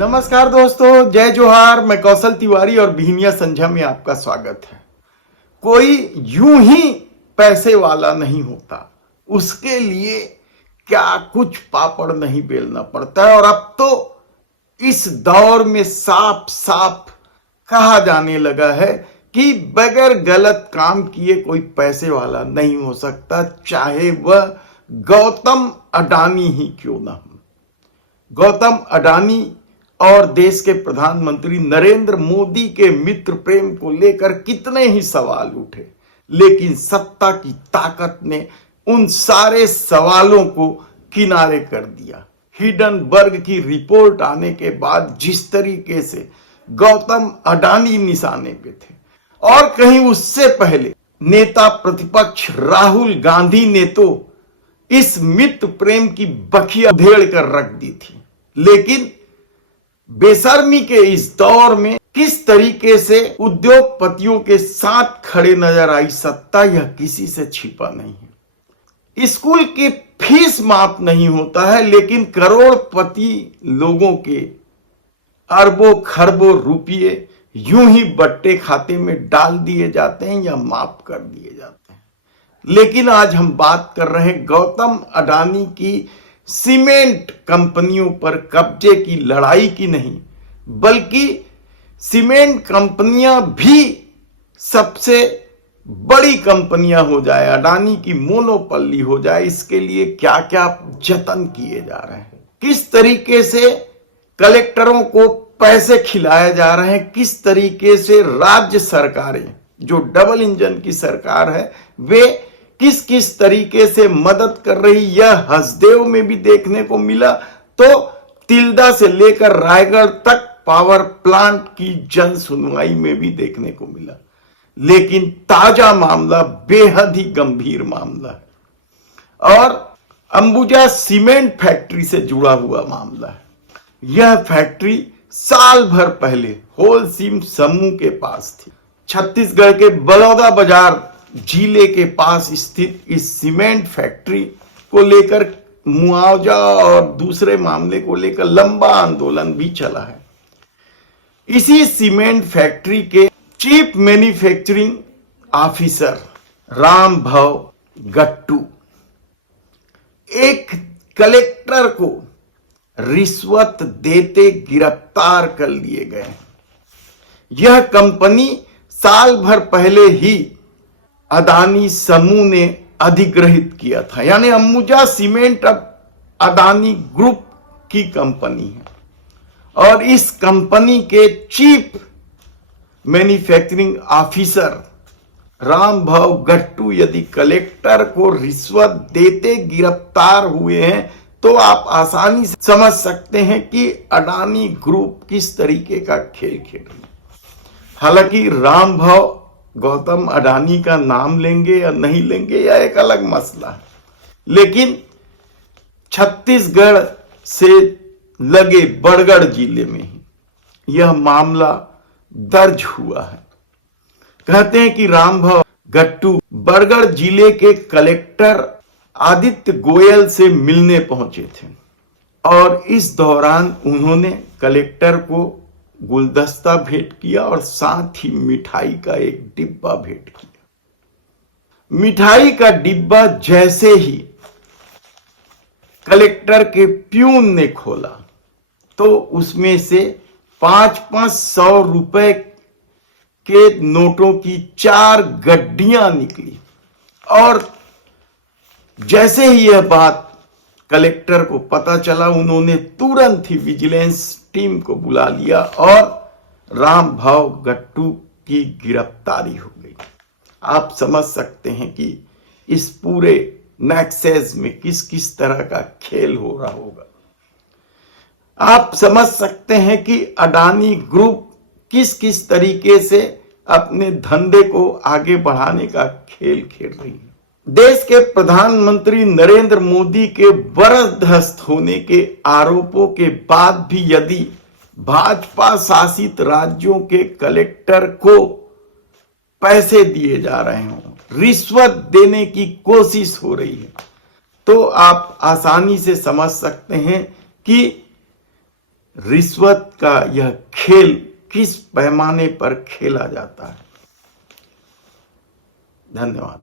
नमस्कार दोस्तों, जय जोहार। मैं कौशल तिवारी और बिहनिया संझा में आपका स्वागत है। कोई यूं ही पैसे वाला नहीं होता, उसके लिए क्या कुछ पापड़ नहीं बेलना पड़ता है। और अब तो इस दौर में साफ साफ कहा जाने लगा है कि बगैर गलत काम किए कोई पैसे वाला नहीं हो सकता, चाहे वह गौतम अडानी ही क्यों ना हो। गौतम अडानी और देश के प्रधानमंत्री नरेंद्र मोदी के मित्र प्रेम को लेकर कितने ही सवाल उठे, लेकिन सत्ता की ताकत ने उन सारे सवालों को किनारे कर दिया। हिडनबर्ग की रिपोर्ट आने के बाद जिस तरीके से गौतम अडानी निशाने पे थे, और कहीं उससे पहले नेता प्रतिपक्ष राहुल गांधी ने तो इस मित्र प्रेम की बखिया उधेड़ कर रख दी थी। लेकिन बेशर्मी के इस दौर में किस तरीके से उद्योगपतियों के साथ खड़े नजर आई सत्ता, यह किसी से छिपा नहीं है। स्कूल की फीस माफ नहीं होता है, लेकिन करोड़पति लोगों के अरबों खरबों रुपये यूं ही बट्टे खाते में डाल दिए जाते हैं या माफ कर दिए जाते हैं। लेकिन आज हम बात कर रहे हैं गौतम अडानी की सीमेंट कंपनियों पर कब्जे की लड़ाई की नहीं, बल्कि सीमेंट कंपनियां भी सबसे बड़ी कंपनियां हो जाए, अडानी की मोनोपोली हो जाए, इसके लिए क्या क्या जतन किए जा रहे हैं, किस तरीके से कलेक्टरों को पैसे खिलाए जा रहे हैं, किस तरीके से राज्य सरकारें जो डबल इंजन की सरकार है वे किस किस तरीके से मदद कर रही। यह हसदेव में भी देखने को मिला, तो तिल्दा से लेकर रायगढ़ तक पावर प्लांट की जन सुनवाई में भी देखने को मिला। लेकिन ताजा मामला बेहद ही गंभीर मामला है और अंबुजा सीमेंट फैक्ट्री से जुड़ा हुआ मामला है। यह फैक्ट्री साल भर पहले होलसीम समूह के पास थी। छत्तीसगढ़ के बलौदा बाजार जिले के पास स्थित इस सीमेंट फैक्ट्री को लेकर मुआवजा और दूसरे मामले को लेकर लंबा आंदोलन भी चला है। इसी सीमेंट फैक्ट्री के चीफ मैन्युफैक्चरिंग ऑफिसर रामभव गट्टू एक कलेक्टर को रिश्वत देते गिरफ्तार कर लिए गए। यह कंपनी साल भर पहले ही अदानी समूह ने अधिग्रहित किया था, यानी अंबुजा सीमेंट अब अदानी ग्रुप की कंपनी है। और इस कंपनी के चीफ मैन्युफैक्चरिंग ऑफिसर रामभव गट्टू यदि कलेक्टर को रिश्वत देते गिरफ्तार हुए हैं, तो आप आसानी से समझ सकते हैं कि अडानी ग्रुप किस तरीके का खेल खेल रही है। हालांकि रामभव गौतम अडानी का नाम लेंगे या नहीं लेंगे यह एक अलग मसला है, लेकिन छत्तीसगढ़ से लगे बरगढ़ जिले में ही यह मामला दर्ज हुआ है। कहते हैं कि रामभव गट्टू बरगढ़ जिले के कलेक्टर आदित्य गोयल से मिलने पहुंचे थे और इस दौरान उन्होंने कलेक्टर को गुलदस्ता भेंट किया और साथ ही मिठाई का एक डिब्बा भेंट किया। मिठाई का डिब्बा जैसे ही कलेक्टर के प्यून ने खोला तो उसमें से 500 रुपए के नोटों की 4 गड्डियां निकली। और जैसे ही यह बात कलेक्टर को पता चला, उन्होंने तुरंत ही विजिलेंस टीम को बुला लिया और रामभव गट्टू की गिरफ्तारी हो गई। आप समझ सकते हैं कि इस पूरे नेक्सस में किस किस तरह का खेल हो रहा होगा। आप समझ सकते हैं कि अडानी ग्रुप किस किस तरीके से अपने धंधे को आगे बढ़ाने का खेल खेल रही है। देश के प्रधानमंत्री नरेंद्र मोदी के बर्खास्त होने के आरोपों के बाद भी यदि भाजपा शासित राज्यों के कलेक्टर को पैसे दिए जा रहे हों, रिश्वत देने की कोशिश हो रही है, तो आप आसानी से समझ सकते हैं कि रिश्वत का यह खेल किस पैमाने पर खेला जाता है। धन्यवाद।